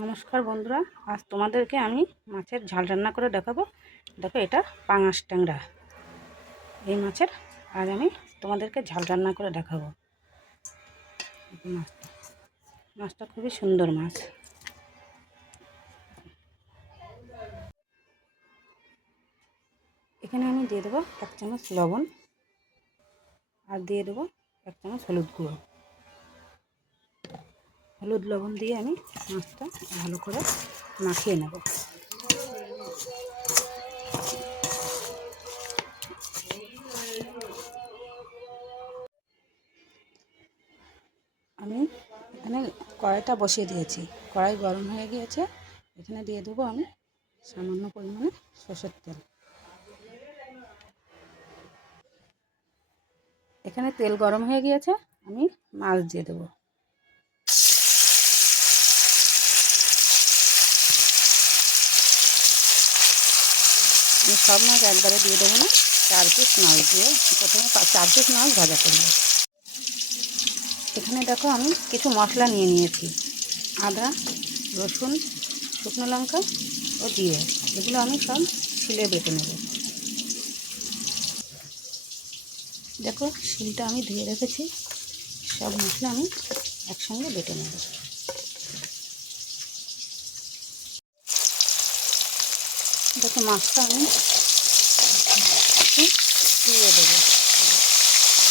নমস্কার বন্ধুরা, আজ তোমাদেরকে আমি মাছের ঝাল রান্না করে দেখাবো। দেখো, এটা পাঙাশ ট্যাংরা। এই মাছের আজ আমি তোমাদেরকে ঝাল রান্না করে দেখাবো। মাছটা মাছটা খুবই সুন্দর মাছ। এখানে আমি দিয়ে দেবো 1 চামচ লবণ, আর দিয়ে দেবো 1 চামচ হলুদ গুঁড়ো। হলুদ লবণ দিয়ে আমি মাছটা ভালো করে মাখিয়ে নেব। আমি এখানে কড়াইটা বসিয়ে দিয়েছি। কড়াই গরম হয়ে গিয়েছে। এখানে দিয়ে দেবো আমি সামান্য পরিমাণে সরষের তেল। এখানে তেল গরম হয়ে গিয়েছে, আমি মাছ দিয়ে দেবো। আমি সব মাছ একবারে দিয়ে দেবো না, 4 পিস মাছ দিয়ে প্রথমে 4 পিস মাছ ভাজা করব। এখানে দেখো, আমি কিছু মশলা নিয়ে নিয়েছি। আদা, রসুন, শুকনো লঙ্কা ও জিরে। এগুলো আমি সব শিলে বেটে নেব। দেখো, শিলটা আমি ধুয়ে রেখেছি। সব মশলা আমি একসঙ্গে বেটে নেব। দেখো, মাছটা আমি ধুয়ে দেবো।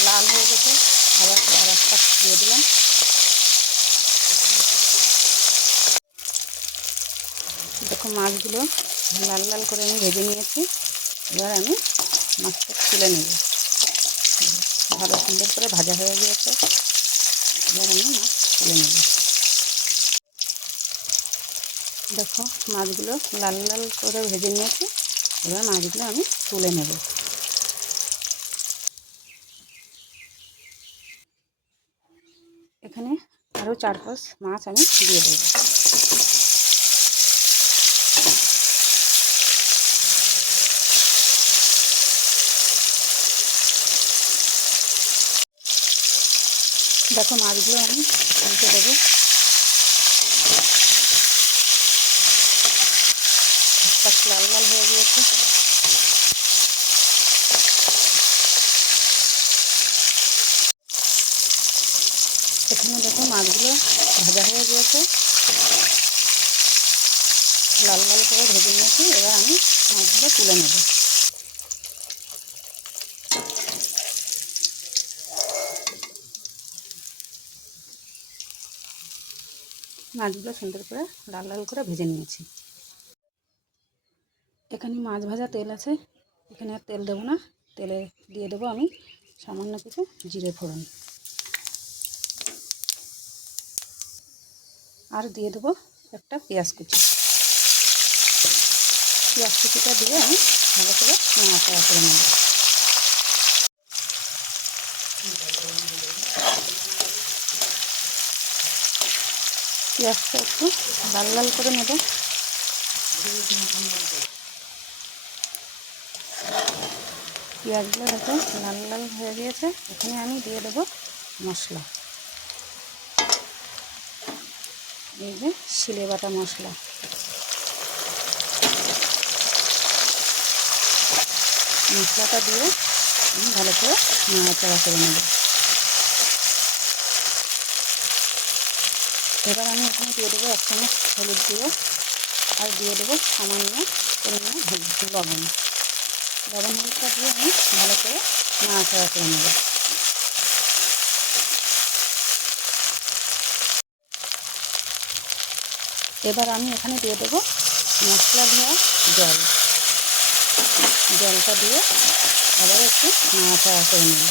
লাল হয়ে গেছে, আবার আরেকটা দিয়ে দিলাম। দেখো, মাছগুলো লাল লাল করে আমি ভেজে নিয়েছি। এবার আমি মাছটা তুলে নেব। ভালো সুন্দর করে ভাজা হয়ে গিয়েছে। এবার আমি মাছ তুলে নেব। দেখো, মাছগুলো লাল লাল করে ভেজে নিয়েছি। এবার মাছগুলো আমি তুলে নেব। এখানে আরও 4-5 মাছ আমি দিয়ে দেব। দেখো, মাছগুলো আমি উল্টে দেবো। লাল লাল হয়ে গিয়েছে। এখানে দেখো, মাছগুলো ভাজা হয়ে গিয়েছে, লাল লাল করে ভেজে নিয়েছি। এবার আমি মাছগুলো তুলে নেব। মাছগুলো সুন্দর করে লাল লাল করে ভেজে নিয়েছি। এখানে মাছ ভাজা তেল আছে। এখানে আর তেল দেবো না। তেলে দিয়ে দেবো আমি সামান্য কিছু জিরে ফোড়ন, আর দিয়ে দেবো একটা পেঁয়াজ কুচি। পেঁয়াজ কুচিটা দিয়ে আমি ভালো করে নাড়াচাড়া করে নেব। পেঁয়াজটা একটু লাল লাল করে নেব। পেঁয়াজগুলো দেখো লাল লাল হয়ে গিয়েছে। এখানে আমি দিয়ে দেবো মশলা। এই যে শিলে বাটা মশলা। মশলাটা দিয়ে আমি ভালো করে নাড়াচাড়া করে নেব। এবার আমি এখানে দিয়ে দেবো 1 চামচ হলুদ গুঁড়ো, আর দিয়ে দেবো সামান্য পরিমাণে লবণ। লবণ হলুদটা দিয়ে আমি ভালো করে নাড়াচাড়া করে নেব। এবার আমি এখানে দিয়ে দেবো মশলা ধোয়া জল। জলটা দিয়ে আবার একটু নাড়াচাড়া করে নেব।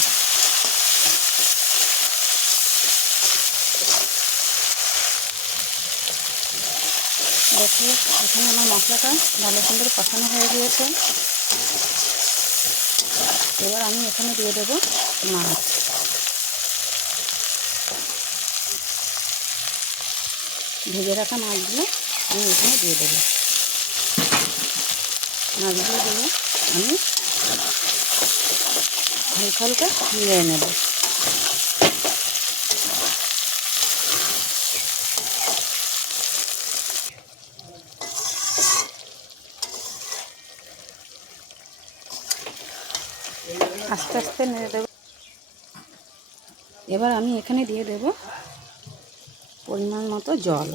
দেখো, এখানে আমার মশলাটা ভালো সুন্দর কষানো হয়ে গিয়েছে। এবার আমি এখানে দিয়ে দেবো মাছ। ভেজে রাখা মাছগুলো আমি এখানে দিয়ে দেবো। মাছগুলো দিয়ে আমি হালকা হালকা নিয়ে নেব। আস্তে আস্তে নেড়ে দেব। এবার আমি এখানে দিয়ে দেব পরিমাণ মতো জল।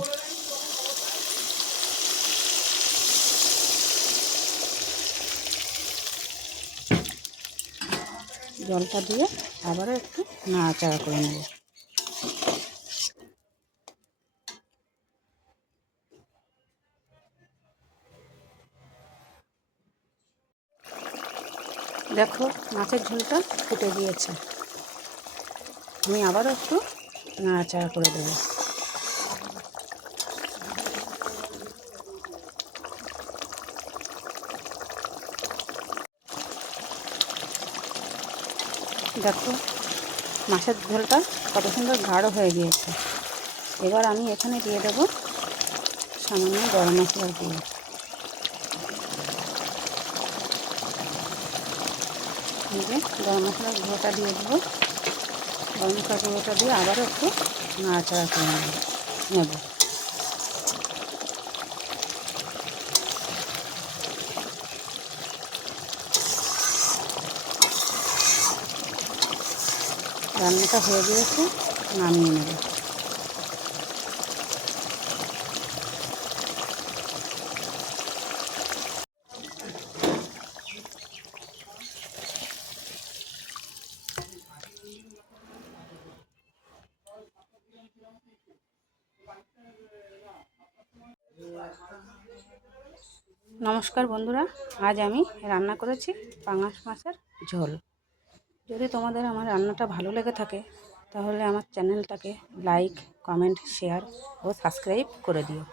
জলটা দিয়ে আবারও একটু নাড়াচাড়া করে নেব। দেখো মাছের ঝোলটা ফুটে গিয়েছে। আমি আবারও একটু নাড়াচাড়া করে দেব। দেখো মাছের ঝোলটা কত সুন্দর গাঢ় হয়ে গিয়েছে। এবার আমি এখানে দিয়ে দেব সামান্য গরম মশলার গুঁড়ো। দিয়ে গরম মশলার গুঁড়োটা দিয়ে দেবো। গরম মশলার গুঁড়োটা দিয়ে আবারও একটু নাড়াচাড়া করে নেব। রান্নাটা হয়ে গিয়েছে, নামিয়ে নেব। নমস্কার বন্ধুরা, আজ আমি রান্না করেছি পাঙাশ মাছের ঝোল। যদি তোমাদের আমার রান্নাটা ভালো লেগে থাকে তাহলে আমার চ্যানেলটাকে লাইক, কমেন্ট, শেয়ার ও সাবস্ক্রাইব করে দিও।